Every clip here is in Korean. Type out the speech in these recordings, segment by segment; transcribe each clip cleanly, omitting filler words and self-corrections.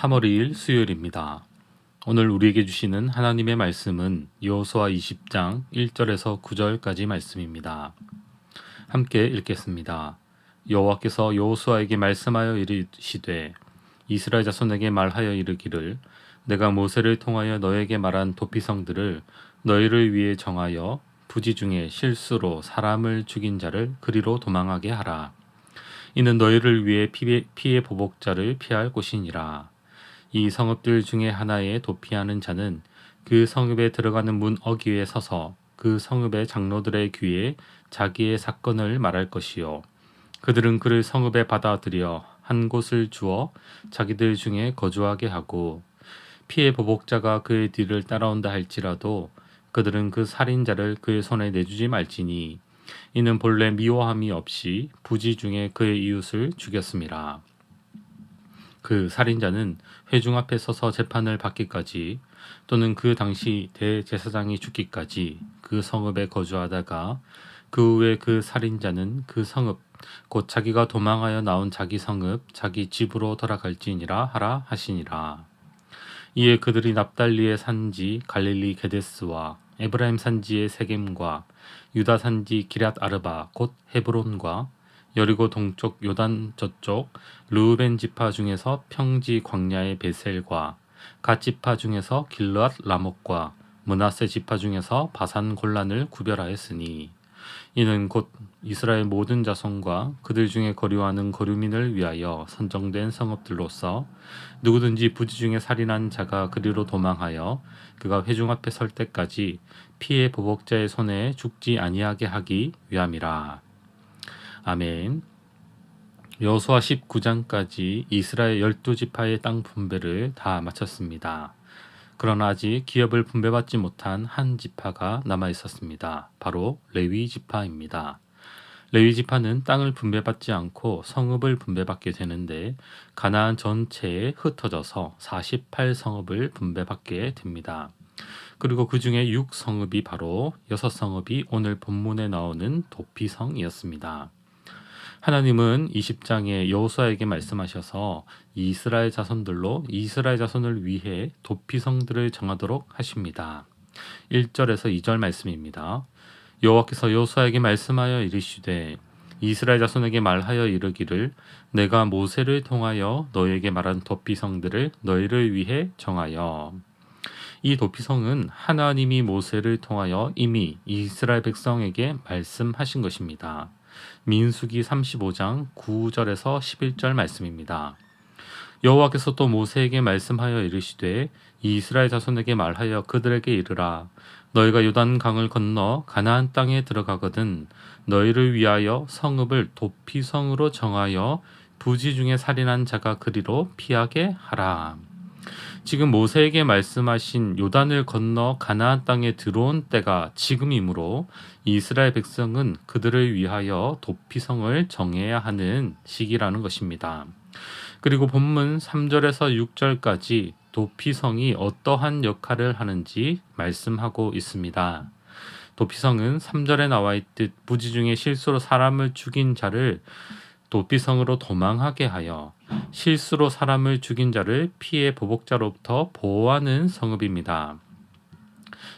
3월 2일 수요일입니다. 오늘 우리에게 주시는 하나님의 말씀은 여호수아 20장 1절에서 9절까지 말씀입니다. 함께 읽겠습니다. 여호와께서 여호수아에게 말씀하여 이르시되 이스라엘 자손에게 말하여 이르기를 내가 모세를 통하여 너에게 말한 도피성들을 너희를 위해 정하여 부지 중에 실수로 사람을 죽인 자를 그리로 도망하게 하라. 이는 너희를 위해 피해 보복자를 피할 곳이니라. 이 성읍들 중에 하나에 도피하는 자는 그 성읍에 들어가는 문 어귀에 서서 그 성읍의 장로들의 귀에 자기의 사건을 말할 것이요. 그들은 그를 성읍에 받아들여 한 곳을 주어 자기들 중에 거주하게 하고 피해 보복자가 그의 뒤를 따라온다 할지라도 그들은 그 살인자를 그의 손에 내주지 말지니 이는 본래 미워함이 없이 부지 중에 그의 이웃을 죽였음이라. 그 살인자는 회중 앞에 서서 재판을 받기까지 또는 그 당시 대제사장이 죽기까지 그 성읍에 거주하다가 그 후에 그 살인자는 그 성읍 곧 자기가 도망하여 나온 자기 성읍 자기 집으로 돌아갈지니라 하라 하시니라. 이에 그들이 납달리의 산지 갈릴리 게데스와 에브라임 산지의 세겜과 유다 산지 기럇 아르바 곧 헤브론과 여리고 동쪽 요단 저쪽 르우벤 지파 중에서 평지 광야의 베셀과 갓 지파 중에서 길르앗 라목과 므낫세 지파 중에서 바산 골란을 구별하였으니 이는 곧 이스라엘 모든 자손과 그들 중에 거류하는 거류민을 위하여 선정된 성읍들로서 누구든지 부지 중에 살인한 자가 그리로 도망하여 그가 회중 앞에 설 때까지 피해 보복자의 손에 죽지 아니하게 하기 위함이라. 아멘. 여호수아 19장까지 이스라엘 12지파의 땅 분배를 다 마쳤습니다. 그러나 아직 기업을 분배받지 못한 한 지파가 남아 있었습니다. 바로 레위 지파입니다. 레위 지파는 땅을 분배받지 않고 성읍을 분배받게 되는데 가나안 전체에 흩어져서 48성읍을 분배받게 됩니다. 그리고 그 중에 6성읍이 바로 6성읍이 오늘 본문에 나오는 도피성이었습니다. 하나님은 20장에 여호수아에게 말씀하셔서 이스라엘 자손들로 이스라엘 자손을 위해 도피성들을 정하도록 하십니다. 1절에서 2절 말씀입니다. 여호와께서 여호수아에게 말씀하여 이르시되 이스라엘 자손에게 말하여 이르기를 내가 모세를 통하여 너에게 말한 도피성들을 너희를 위해 정하여. 이 도피성은 하나님이 모세를 통하여 이미 이스라엘 백성에게 말씀하신 것입니다. 민수기 35장 9절에서 11절 말씀입니다. 여호와께서 또 모세에게 말씀하여 이르시되 이스라엘 자손에게 말하여 그들에게 이르라. 너희가 요단 강을 건너 가나안 땅에 들어가거든 너희를 위하여 성읍을 도피성으로 정하여 부지 중에 살인한 자가 그리로 피하게 하라. 지금 모세에게 말씀하신 요단을 건너 가나안 땅에 들어온 때가 지금이므로 이스라엘 백성은 그들을 위하여 도피성을 정해야 하는 시기라는 것입니다. 그리고 본문 3절에서 6절까지 도피성이 어떠한 역할을 하는지 말씀하고 있습니다. 도피성은 3절에 나와 있듯 부지 중에 실수로 사람을 죽인 자를 도피성으로 도망하게 하여 실수로 사람을 죽인 자를 피해 보복자로부터 보호하는 성읍입니다.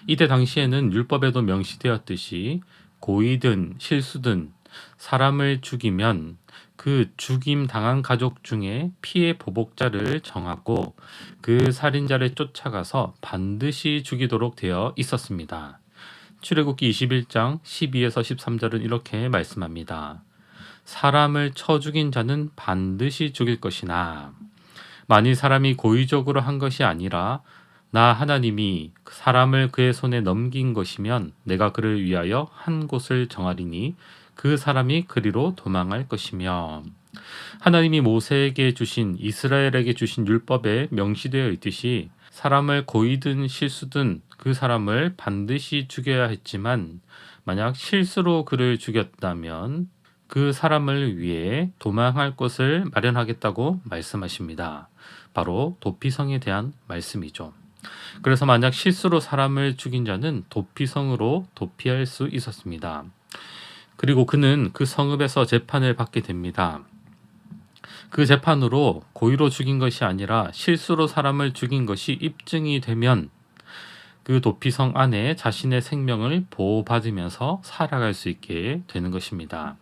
이때 당시에는 율법에도 명시되었듯이 고의든 실수든 사람을 죽이면 그 죽임 당한 가족 중에 피해 보복자를 정하고 그 살인자를 쫓아가서 반드시 죽이도록 되어 있었습니다. 출애굽기 21장 12에서 13절은 이렇게 말씀합니다. 사람을 쳐 죽인 자는 반드시 죽일 것이나 만일 사람이 고의적으로 한 것이 아니라 나 하나님이 사람을 그의 손에 넘긴 것이면 내가 그를 위하여 한 곳을 정하리니 그 사람이 그리로 도망할 것이며 하나님이 모세에게 주신 이스라엘에게 주신 율법에 명시되어 있듯이 사람을 고의든 실수든 그 사람을 반드시 죽여야 했지만 만약 실수로 그를 죽였다면 그 사람을 위해 도망할 곳을 마련하겠다고 말씀하십니다. 바로 도피성에 대한 말씀이죠. 그래서 만약 실수로 사람을 죽인 자는 도피성으로 도피할 수 있었습니다. 그리고 그는 그 성읍에서 재판을 받게 됩니다. 그 재판으로 고의로 죽인 것이 아니라 실수로 사람을 죽인 것이 입증이 되면 그 도피성 안에 자신의 생명을 보호받으면서 살아갈 수 있게 되는 것입니다.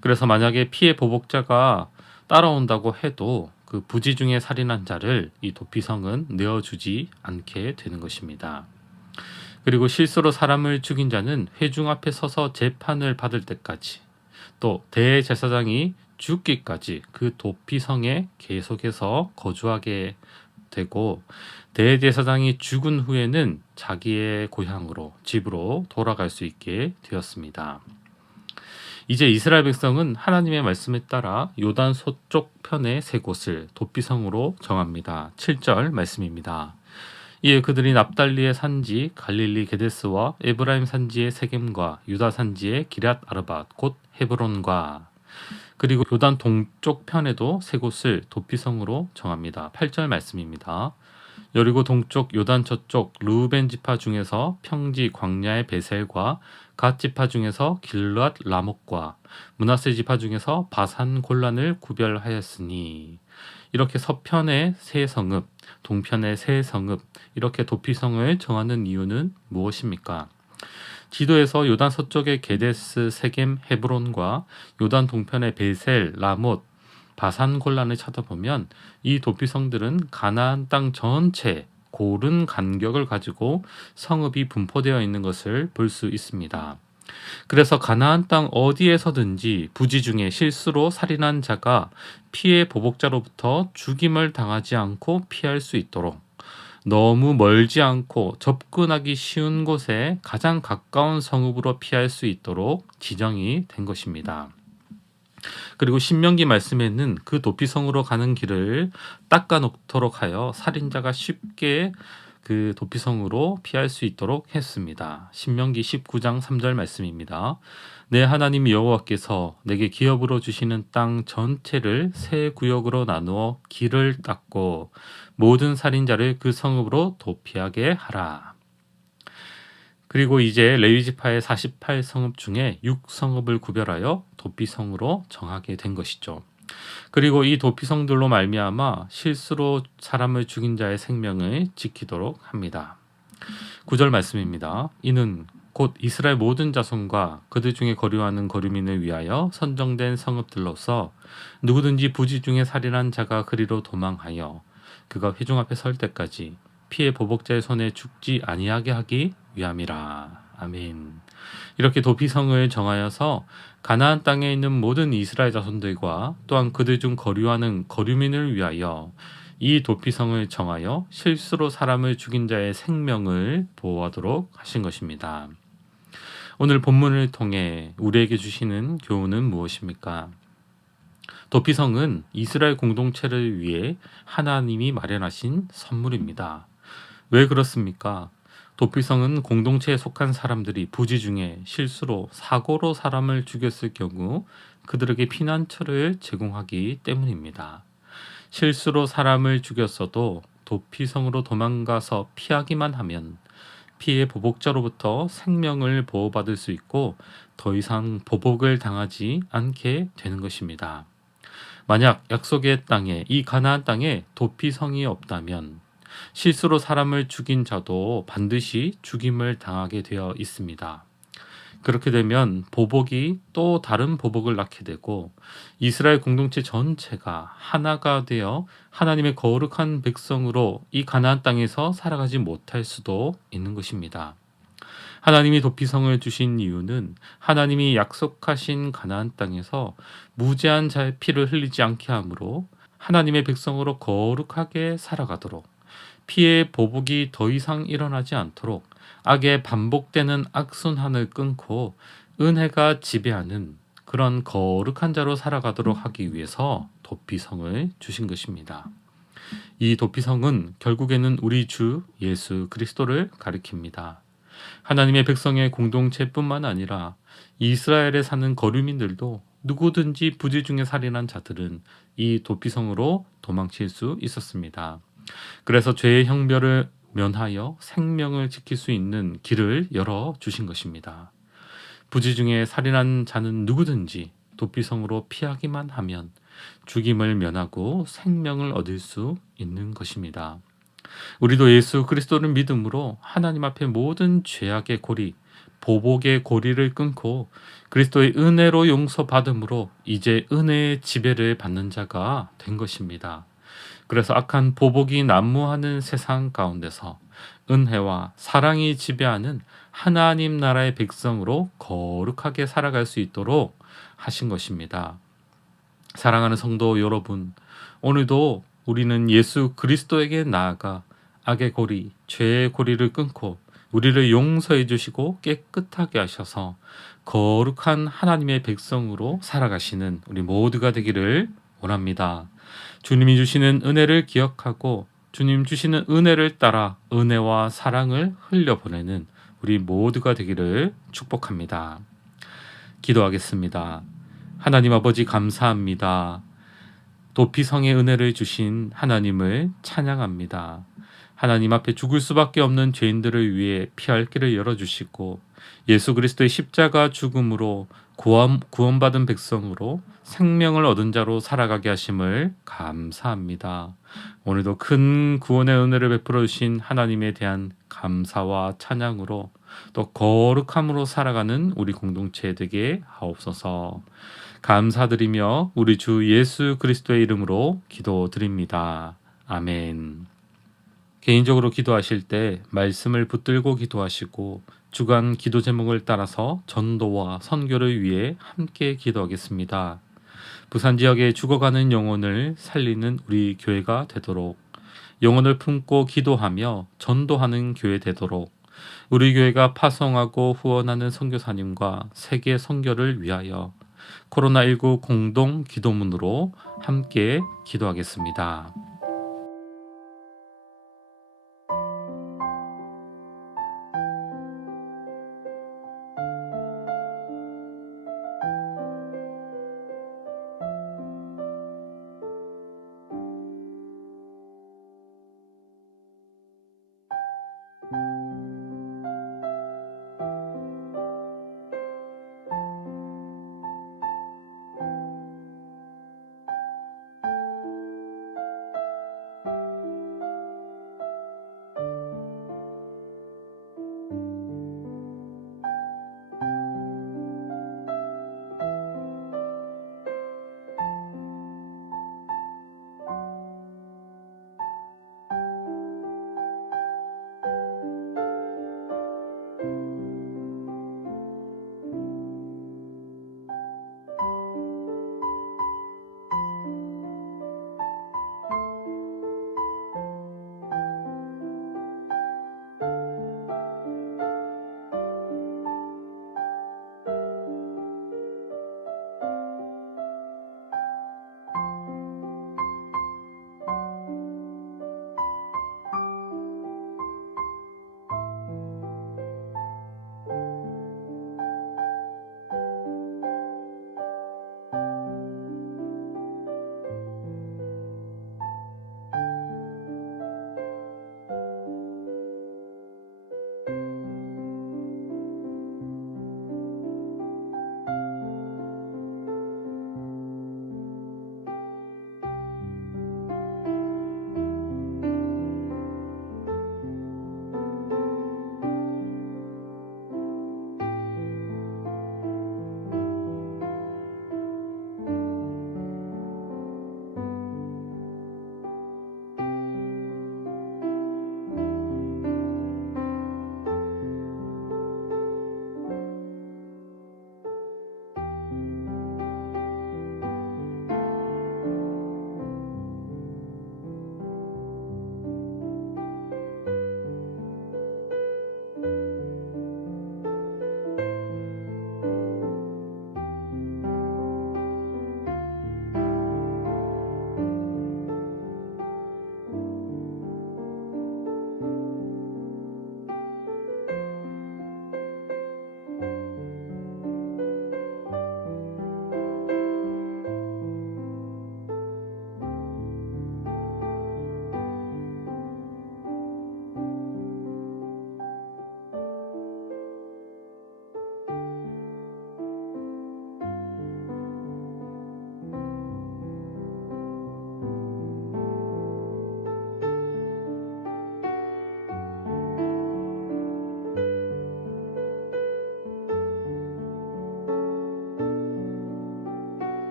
그래서 만약에 피해 보복자가 따라온다고 해도 그 부지 중에 살인한 자를 이 도피성은 내어주지 않게 되는 것입니다. 그리고 실수로 사람을 죽인 자는 회중 앞에 서서 재판을 받을 때까지, 또 대제사장이 죽기까지 그 도피성에 계속해서 거주하게 되고, 대제사장이 죽은 후에는 자기의 고향으로, 집으로 돌아갈 수 있게 되었습니다. 이제 이스라엘 백성은 하나님의 말씀에 따라 요단 서쪽 편의 세 곳을 도피성으로 정합니다. 7절 말씀입니다. 이에 그들이 납달리의 산지 갈릴리 게데스와 에브라임 산지의 세겜과 유다 산지의 기럇 아르밧 곧 헤브론과, 그리고 요단 동쪽 편에도 세 곳을 도피성으로 정합니다. 8절 말씀입니다. 여리고 동쪽 요단 저쪽 르우벤 지파 중에서 평지 광야의 베셀과 갓 지파 중에서 길르앗 라목과 므낫세 지파 중에서 바산 골란을 구별하였으니, 이렇게 서편의 세 성읍, 동편의 세 성읍, 이렇게 도피성을 정하는 이유는 무엇입니까? 지도에서 요단 서쪽의 게데스, 세겜, 헤브론과 요단 동편의 베셀, 라못, 바산 골란을 찾아보면 이 도피성들은 가나안 땅 전체 고른 간격을 가지고 성읍이 분포되어 있는 것을 볼 수 있습니다. 그래서 가나안 땅 어디에서든지 부지 중에 실수로 살인한 자가 피해 보복자로부터 죽임을 당하지 않고 피할 수 있도록 너무 멀지 않고 접근하기 쉬운 곳에 가장 가까운 성읍으로 피할 수 있도록 지정이 된 것입니다. 그리고 신명기 말씀에는 그 도피성으로 가는 길을 닦아 놓도록 하여 살인자가 쉽게 그 도피성으로 피할 수 있도록 했습니다. 신명기 19장 3절 말씀입니다. 내 하나님 여호와께서 내게 기업으로 주시는 땅 전체를 세 구역으로 나누어 길을 닦고 모든 살인자를 그 성읍으로 도피하게 하라. 그리고 이제 레위지파의 48성읍 중에 6성읍을 구별하여 도피성으로 정하게 된 것이죠. 그리고 이 도피성들로 말미암아 실수로 사람을 죽인 자의 생명을 지키도록 합니다. 9절 말씀입니다. 이는 곧 이스라엘 모든 자손과 그들 중에 거류하는 거류민을 위하여 선정된 성읍들로서 누구든지 부지 중에 살인한 자가 그리로 도망하여 그가 회중 앞에 설 때까지 피해 보복자의 손에 죽지 아니하게 하기 위함이라. 아멘. 이렇게 도피성을 정하여서 가나안 땅에 있는 모든 이스라엘 자손들과 또한 그들 중 거류하는 거류민을 위하여 이 도피성을 정하여 실수로 사람을 죽인 자의 생명을 보호하도록 하신 것입니다. 오늘 본문을 통해 우리에게 주시는 교훈은 무엇입니까? 도피성은 이스라엘 공동체를 위해 하나님이 마련하신 선물입니다. 왜 그렇습니까? 도피성은 공동체에 속한 사람들이 부지 중에 실수로 사고로 사람을 죽였을 경우 그들에게 피난처를 제공하기 때문입니다. 실수로 사람을 죽였어도 도피성으로 도망가서 피하기만 하면 피해 보복자로부터 생명을 보호받을 수 있고 더 이상 보복을 당하지 않게 되는 것입니다. 만약 약속의 땅에, 이 가나안 땅에 도피성이 없다면 실수로 사람을 죽인 자도 반드시 죽임을 당하게 되어 있습니다. 그렇게 되면 보복이 또 다른 보복을 낳게 되고 이스라엘 공동체 전체가 하나가 되어 하나님의 거룩한 백성으로 이 가나안 땅에서 살아가지 못할 수도 있는 것입니다. 하나님이 도피성을 주신 이유는 하나님이 약속하신 가나안 땅에서 무죄한 자의 피를 흘리지 않게 하므로 하나님의 백성으로 거룩하게 살아가도록, 피해 보복이 더 이상 일어나지 않도록 악의 반복되는 악순환을 끊고 은혜가 지배하는 그런 거룩한 자로 살아가도록 하기 위해서 도피성을 주신 것입니다. 이 도피성은 결국에는 우리 주 예수 그리스도를 가리킵니다. 하나님의 백성의 공동체뿐만 아니라 이스라엘에 사는 거류민들도 누구든지 부지 중에 살인한 자들은 이 도피성으로 도망칠 수 있었습니다. 그래서 죄의 형벌을 면하여 생명을 지킬 수 있는 길을 열어 주신 것입니다. 부지 중에 살인한 자는 누구든지 도피성으로 피하기만 하면 죽임을 면하고 생명을 얻을 수 있는 것입니다. 우리도 예수 그리스도를 믿음으로 하나님 앞에 모든 죄악의 고리, 보복의 고리를 끊고 그리스도의 은혜로 용서받음으로 이제 은혜의 지배를 받는 자가 된 것입니다. 그래서 악한 보복이 난무하는 세상 가운데서 은혜와 사랑이 지배하는 하나님 나라의 백성으로 거룩하게 살아갈 수 있도록 하신 것입니다. 사랑하는 성도 여러분, 오늘도 우리는 예수 그리스도에게 나아가 악의 고리, 죄의 고리를 끊고 우리를 용서해 주시고 깨끗하게 하셔서 거룩한 하나님의 백성으로 살아가시는 우리 모두가 되기를 원합니다. 주님이 주시는 은혜를 기억하고 주님 주시는 은혜를 따라 은혜와 사랑을 흘려보내는 우리 모두가 되기를 축복합니다. 기도하겠습니다. 하나님 아버지 감사합니다. 도피성의 은혜를 주신 하나님을 찬양합니다. 하나님 앞에 죽을 수밖에 없는 죄인들을 위해 피할 길을 열어주시고 예수 그리스도의 십자가 죽음으로 구원받은 백성으로 생명을 얻은 자로 살아가게 하심을 감사합니다. 오늘도 큰 구원의 은혜를 베풀어 주신 하나님에 대한 감사와 찬양으로 또 거룩함으로 살아가는 우리 공동체 되게 하옵소서. 감사드리며 우리 주 예수 그리스도의 이름으로 기도드립니다. 아멘. 개인적으로 기도하실 때 말씀을 붙들고 기도하시고 주간 기도 제목을 따라서 전도와 선교를 위해 함께 기도하겠습니다. 부산 지역에 죽어가는 영혼을 살리는 우리 교회가 되도록, 영혼을 품고 기도하며 전도하는 교회 되도록, 우리 교회가 파송하고 후원하는 선교사님과 세계 선교를 위하여 코로나19 공동 기도문으로 함께 기도하겠습니다.